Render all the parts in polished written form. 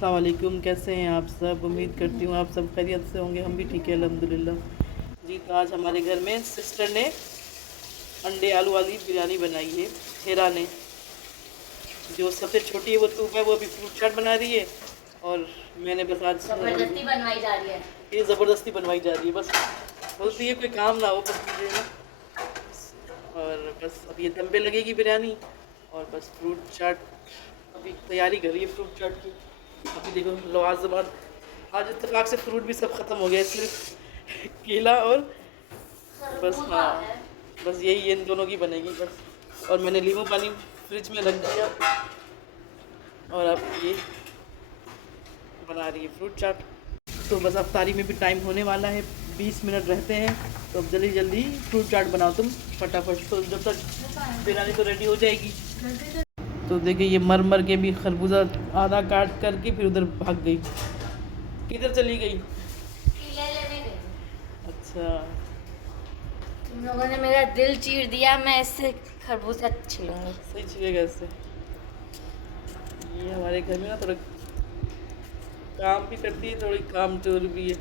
अस्सलाम वालेकुम, कैसे हैं आप सब। उम्मीद करती हूँ आप सब खैरियत से होंगे। हम भी ठीक है अल्हम्दुलिल्लाह। जी तो आज हमारे घर में सिस्टर ने अंडे आलू वाली बिरयानी बनाई है। हेरा ने, जो सबसे छोटी है वो तू है, वो अभी फ्रूट चाट बना रही है। और मैंने बस आज जबरदस्ती बनवाई जा रही है। ये ज़बरदस्ती बनवाई जा रही है। बस बोलती है कोई काम ना हो बस मुझे ना। और बस अब ये दम पे लगेगी बिरयानी। और बस फ्रूट चाट अभी तैयारी कर रही है फ्रूट चाट की। अभी देखो लवाजबाद, आज इत्तेफाक से फ्रूट भी सब ख़त्म हो गया, सिर्फ केला और बस। हाँ बस यही इन दोनों की बनेगी बस। और मैंने नींबू पानी फ्रिज में रख दिया। और अब ये बना रही है फ्रूट चाट। तो बस अफ्तारी में भी टाइम होने वाला है, 20 मिनट रहते हैं। तो अब जल्दी जल्दी फ्रूट चाट बनाओ तुम फटाफट, तो जब तक बिरयानी तो रेडी हो जाएगी। तो देखिए ये मर मर के भी खरबूजा आधा काट करके फिर उधर भाग गई। किधर चली गई? केले लेने गई। अच्छा, तुम लोगों ने मेरा दिल चीर दिया, मैं इससे खरबूजा छिलूंगी। सही छिलेगा इससे। ये हमारे घर में ना थोड़ा काम भी करती है, थोड़ी काम चोर भी है।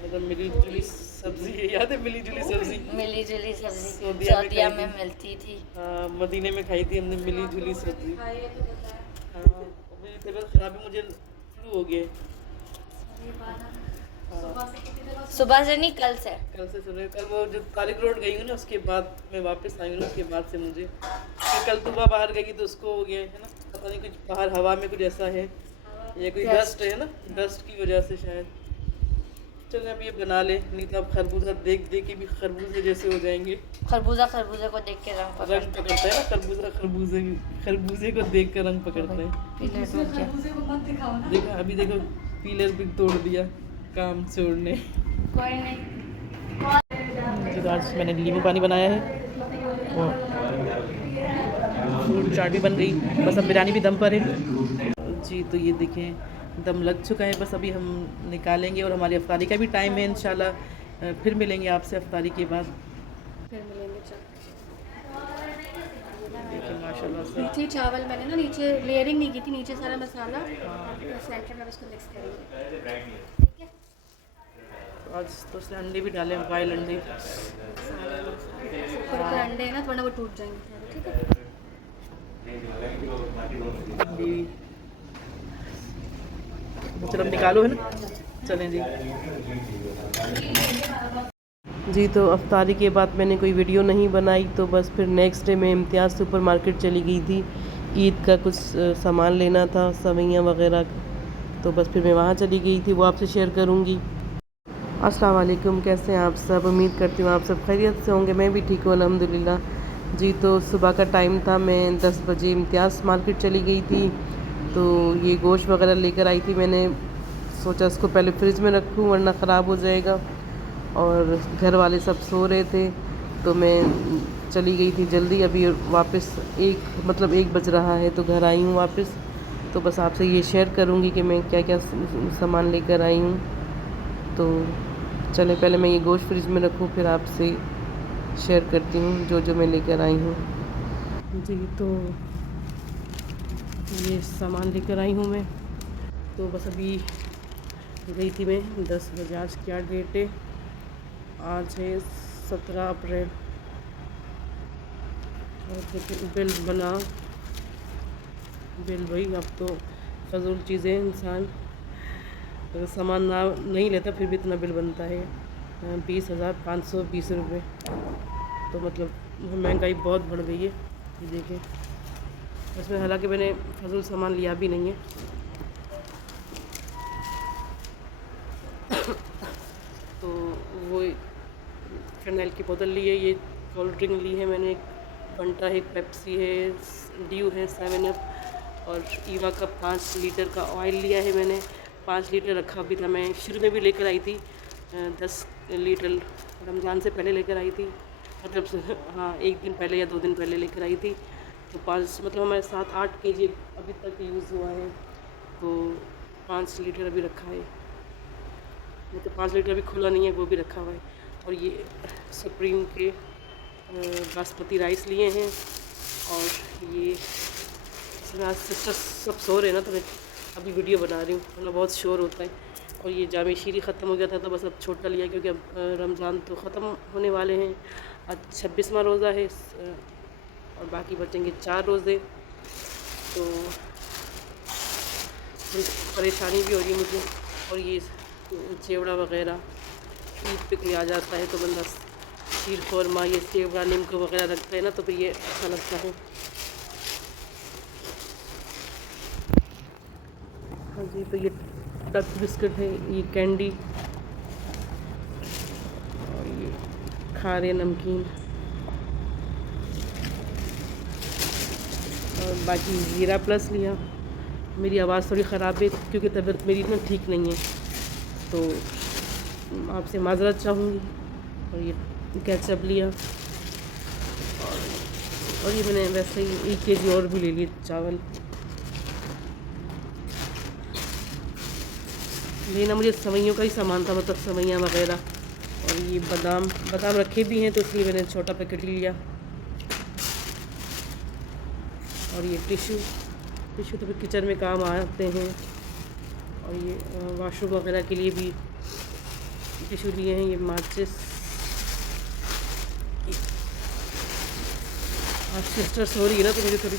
मतलब मिली जुली सब्जी है, याद है मिली जुली सब्जी? मिली जुली सब्जी सऊदीया सऊदीया में में मिलती थी। हाँ, मदीने में खाई थी हमने मिली जुली सब्जी। हाँ, मेरी तबीयत खराब है, मुझे फ्लू हो गया है। हाँ, सुबह से नहीं, कल से। कल से सुन रहे, कल वो जो तारिक रोड गई हूँ ना, उसके बाद मैं वापस आई हूँ ना, उसके बाद से मुझे फिर कल सुबह बाहर गई तो उसको हो गया है ना, पता नहीं कुछ बाहर हवा में कुछ ऐसा है, ये कोई डस्ट है ना, डस्ट की वजह से शायद। चलो अब ये बना ले, नहीं तो अब खरबूजा देख देख के भी खरबूजे जैसे हो जाएंगे। खरबूजा खरबूजे को देख के रंग रंग पकड़ता पकड़ता है ना खरबूजा, खरबूजे खरबूजे को देख कर रंग पकड़ता है। पीले टूट गया। देखो अभी देखो पीलर भी तोड़ दिया काम छोड़ने। कोई नहीं। तो आज मैंने नींबू पानी बनाया है और फ्रूट चाट भी बन गई। बस अब बिरयानी भी दम पर है। जी तो ये देखें दम लग चुका है, बस अभी हम निकालेंगे और हमारी अफ्तारी का भी टाइम है इंशाल्लाह। फिर मिलेंगे आपसे अफ्तारी के बाद। फिर मिलेंगे। देखिए माशाल्लाह से नीचे चावल मैंने ना नीचे लेयरिंग नहीं की थी, नीचे सारा मसाला सेंटर में उसको मिक्स करेंगे। ठीक है, तो आज तो उसने अंडे भी डाले, बॉयल अंडे। ऊपर ऊपर अंडे हैं ना, वरना वो टूट जाएंगे। ठीक है, चलो अब निकालो है ना, चलें जी। जी तो अफ्तारी के बाद मैंने कोई वीडियो नहीं बनाई, तो बस फिर नेक्स्ट डे मैं इम्तियाज़ सुपर मार्केट चली गई थी। ईद का कुछ सामान लेना था, सवैयाँ वगैरह, तो बस फिर मैं वहाँ चली गई थी, वो आपसे शेयर करूँगी। अस्सलाम वालेकुम, कैसे हैं आप सब। उम्मीद करती हूँ आप सब खैरियत से होंगे। मैं भी ठीक हूँ अल्हम्दुलिल्लाह। जी तो सुबह का टाइम था, मैं 10 बजे इम्तियाज़ मार्केट चली गई थी। तो ये गोश्त वगैरह लेकर आई थी, मैंने सोचा इसको पहले फ्रिज में रखूँ वरना ख़राब हो जाएगा। और घर वाले सब सो रहे थे तो मैं चली गई थी जल्दी। अभी वापस 1 बज रहा है तो घर आई हूँ वापस। तो बस आपसे ये शेयर करूँगी कि मैं क्या क्या सामान लेकर आई हूँ। तो चले पहले मैं ये गोश्त फ्रिज में रखूँ, फिर आपसे शेयर करती हूँ जो जो मैं लेकर आई हूँ। जी तो ये सामान लेकर आई हूँ मैं। तो बस अभी गई थी मैं 10 बजे। आज क्या डेट है? आज है 17 अप्रैल। और देखिए बिल बना, बिल भाई अब तो फजूल चीज़ें इंसान अगर सामान ना नहीं लेता फिर भी इतना बिल बनता है, 20,520 रुपये। तो मतलब महंगाई बहुत बढ़ गई है। ये देखिए इसमें हालांकि मैंने फजूल सामान लिया भी नहीं है। तो वो फिनाइल की बोतल ली है, ये कोल्ड ड्रिंक ली है मैंने, एक फंटा है, एक पेप्सी है, ड्यू है, 7 अप और ईवा का 5 लीटर का ऑयल लिया है मैंने। 5 लीटर रखा भी था, मैं शुरू में भी लेकर आई थी 10 लीटर, रमज़ान से पहले लेकर आई थी, मतलब हाँ 1 दिन पहले या 2 दिन पहले लेकर आई थी। तो 5 मतलब हमारे 7-8 केजी अभी तक यूज़ हुआ है। तो 5 लीटर अभी रखा है, मतलब 5 लीटर अभी खुला नहीं है, वो भी रखा हुआ है। और ये सुप्रीम के बासमती राइस लिए हैं। और ये आज सिस्टर सब सो रहे हैं ना, तो मैं अभी वीडियो बना रही हूँ, वरना बहुत शोर होता है। और ये जामे शीरी ख़त्म हो गया था तो बस अब छोटा लिया, क्योंकि अब रमज़ान तो ख़त्म होने वाले हैं। आज 26वां रोज़ा है और बाकी बचेंगे 4 रोज़े। तो थोड़ी परेशानी भी हो रही है मुझे। और ये चिवड़ा वग़ैरह ईद पे कोई आ जाता है तो बंदा शीर खोरमा, ये चिवड़ा नीमको वग़ैरह रखता है ना, तो फिर ये अच्छा लगता है। हाँ जी, तो ये टच बिस्किट है, ये कैंडी और ये खारे नमकीन और बाकी ज़ीरा प्लस लिया। मेरी आवाज़ थोड़ी ख़राब है क्योंकि तबीयत मेरी इतना ठीक नहीं है, तो आपसे माज़रत चाहूँगी। और ये केचप लिया और ये मैंने वैसे ही 1 केजी और भी ले लिए चावल। लेना मुझे सवैयों का ही सामान था, मतलब सवैयाँ वग़ैरह। और ये बादाम रखे भी हैं तो इसलिए मैंने छोटा पैकेट लिया। और ये टिश्यू तो फिर किचन में काम आते हैं। और ये वॉशरूम वग़ैरह के लिए भी टिश्यू लिए हैं। ये माचिस, आज सिस्टर्स हो रही है ना तो मुझे थोड़ी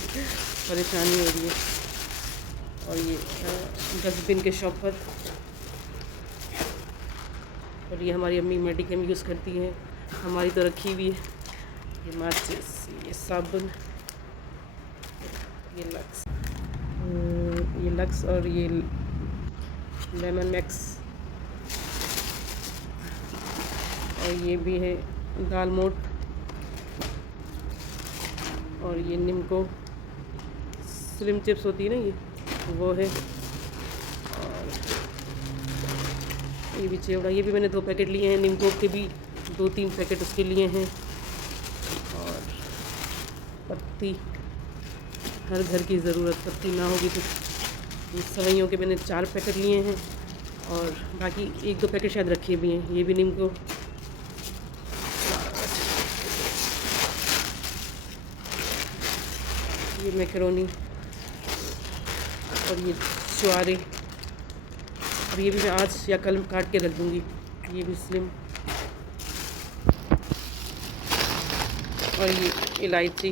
परेशानी हो रही है। और ये डस्टबिन के शॉपर। और ये हमारी अम्मी मेडिकम यूज़ करती हैं, हमारी तो रखी हुई है। ये माचिस, ये साबुन, ये लक्स और ये लेमन मैक्स। और ये भी है दाल मोट और ये निम्को स्लिम चिप्स होती है ना, ये वो है। और ये भी चिवड़ा, ये भी मैंने 2 पैकेट लिए हैं। निम्को के भी 2-3 पैकेट उसके लिए हैं। और पत्ती, हर घर की ज़रूरत, पत्ती ना होगी तो। ये सवैयों के मैंने 4 पैकेट लिए हैं और बाकी 1-2 पैकेट शायद रखे भी हैं। ये भी निम्को। ये मैकरोनी और ये शुआरे। अब ये भी मैं आज या कल काट के रख दूँगी। ये भी स्लिम। और ये इलायची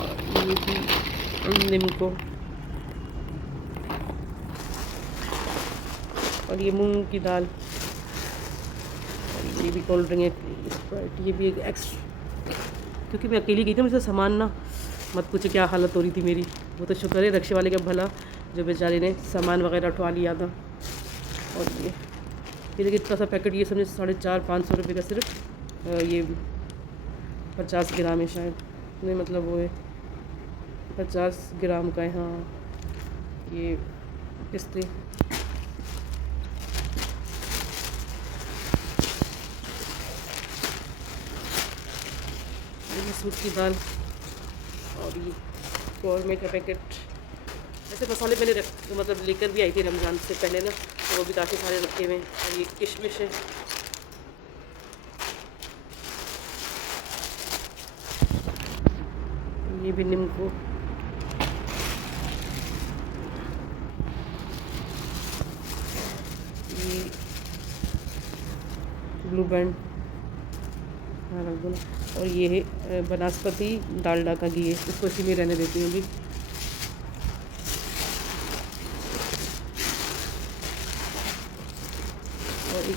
और ये भी निम्को। और ये मूंग की दाल। और ये भी कोल्ड ड्रिंक है, स्प्राइट। ये भी एक एक्स्ट्रा, क्योंकि मैं अकेली गई थी, मुझसे सामान ना मत पूछे क्या हालत हो रही थी मेरी। वो तो शुक्र है रक्शे वाले का भला, जो बेचारे ने सामान वगैरह उठवा लिया था। और ये देखिए इतना सा पैकेट, ये समझे 450-500 रुपये का सिर्फ। ये 50 ग्राम है शायद, नहीं मतलब वो है 50 ग्राम का है। हाँ, ये पिस्ते। मसूर की दाल और ये कौरमे का पैकेट। ऐसे मसाले मैंने मतलब लेकर भी आई थी रमज़ान से पहले ना, तो वो भी काफ़ी सारे रखे हुए हैं। और ये किशमिश है। ये भी निम्को। ये ब्लू बैंड, हाँ रख दो ना। और ये है बनास्पति डालडा का घी है, इसको इसी में रहने देती हूँ अभी। और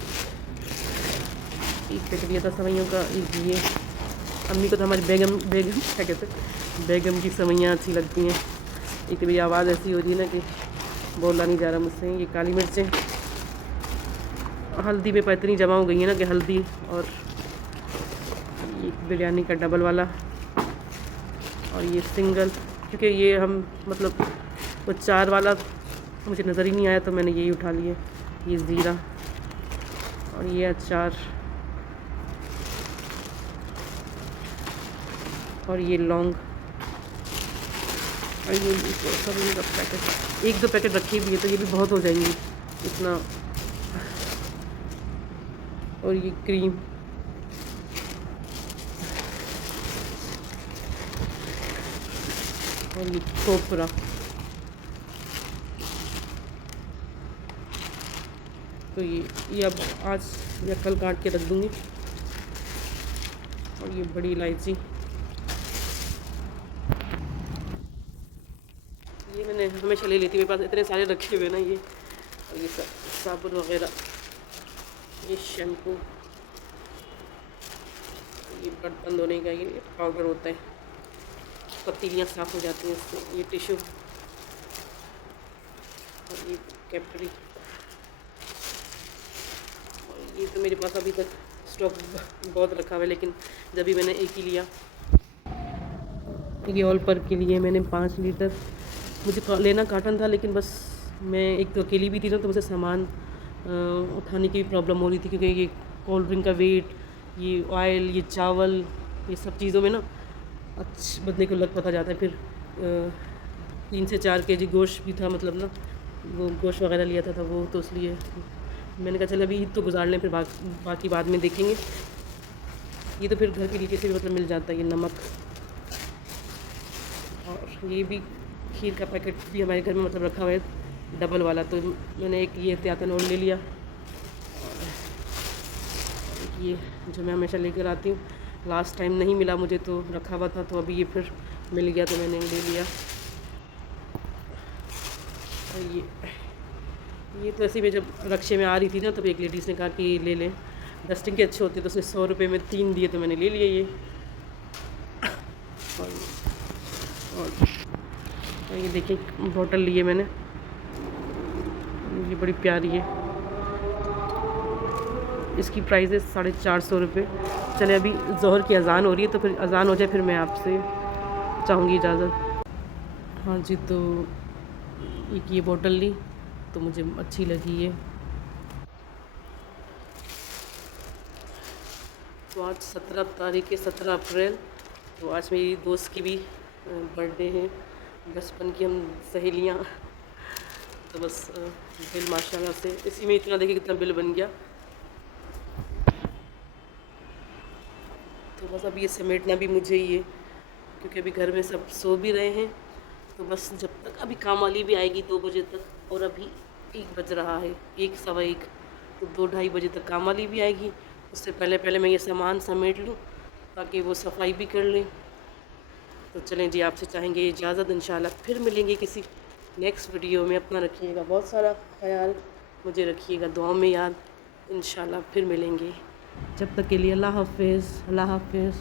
एक पैकेट लिया था सवैयों का। ये अम्मी को तो हमारी बेगम क्या कहते हैं, बेगम की सवैयाँ अच्छी लगती हैं। एक तो मेरी आवाज़ ऐसी हो रही है ना कि बोला नहीं जा रहा मुझसे। ये काली मिर्चें हल्दी में इतनी जमा हो गई है ना कि हल्दी। और ये बिरयानी का डबल वाला। और ये सिंगल, क्योंकि ये हम मतलब वो 4 वाला मुझे नज़र ही नहीं आया तो मैंने यही उठा लिया। ये ज़ीरा और ये अचार और ये लौंग। और ये सब पैकेट, 1-2 पैकेट रखी हुई है तो ये भी बहुत हो जाएंगी इतना। और ये क्रीम और ये खोपरा। तो ये अब आज या कल काट के रख दूँगी। और ये बड़ी इलायची, ये मैंने हमेशा ले लेती, मेरे पास इतने सारे रखे हुए ना ये। और ये सब साबुन वगैरह, ये शैम्पू, ये बर्तन धोने का ये पाउडर होता है, पतीलियाँ साफ़ हो जाती हैं इससे। ये टिश्यू और ये कैपरी। और ये तो मेरे पास अभी तक स्टॉक बहुत रखा हुआ है, लेकिन जब भी मैंने एक ही लिया। ये ऑल पर के लिए मैंने 5 लीटर, मुझे लेना काटन था, लेकिन बस मैं एक तो अकेली भी थी ना, तो मुझे सामान उठाने की भी प्रॉब्लम हो रही थी, क्योंकि ये कोल्ड ड्रिंक का वेट, ये ऑयल, ये चावल, ये सब चीज़ों में ना बंदे को लग पता जाता है। फिर 3 से 4 केजी गोश्त भी था, मतलब ना वो गोश्त वगैरह लिया था वो, तो इसलिए मैंने कहा चल अभी ईद तो गुजार लें, फिर बाकी बाद में देखेंगे। ये तो फिर घर के तरीके से भी मतलब मिल जाता है, ये नमक। और ये भी खीर का पैकेट भी हमारे घर में मतलब रखा हुआ है, डबल वाला, तो मैंने एक ये एहतियातन और ले लिया। और ये जो मैं हमेशा लेकर आती हूँ, लास्ट टाइम नहीं मिला मुझे तो रखा हुआ था, तो अभी ये फिर मिल गया तो मैंने ले लिया। और ये तो ऐसे में जब रक्षे में आ रही थी ना, तब एक लेडीज़ ने कहा कि ये ले लें, डस्टिंग के अच्छे होते, तो उसने 100 रुपये में 3 दिए, तो मैंने ले लिए ये। और ये देखिए बॉटल लिए मैंने, ये बड़ी प्यारी है, इसकी प्राइस है 450 रुपये। चले अभी ज़ोहर की अज़ान हो रही है, तो फिर अज़ान हो जाए फिर मैं आपसे चाहूँगी इजाज़त। हाँ जी, तो एक ये बॉटल ली तो मुझे अच्छी लगी ये। तो आज 17 तारीख है, 17 अप्रैल, तो आज मेरी दोस्त की भी बर्थडे है, बचपन की हम सहेलियाँ। तो बस बिल माशाल्लाह से इसी में इतना देखिए कितना बिल बन गया। तो बस अब ये समेटना भी मुझे ही है, क्योंकि अभी घर में सब सो भी रहे हैं। तो बस जब तक अभी काम वाली भी आएगी 2 बजे तक, और अभी 1 बज रहा है, 1 सवा 1, तो 2-2:30 बजे तक काम वाली भी आएगी। उससे पहले मैं ये सामान समेट लूँ ताकि वो सफाई भी कर लें। तो चलें जी, आपसे चाहेंगे इजाज़त, इंशाल्लाह फिर मिलेंगे किसी नेक्स्ट वीडियो में। अपना रखिएगा बहुत सारा ख्याल, मुझे रखिएगा दुआओं में याद, इंशाल्लाह फिर मिलेंगे। जब तक के लिए अल्लाह हाफ़िज़, अल्लाह हाफ़िज़।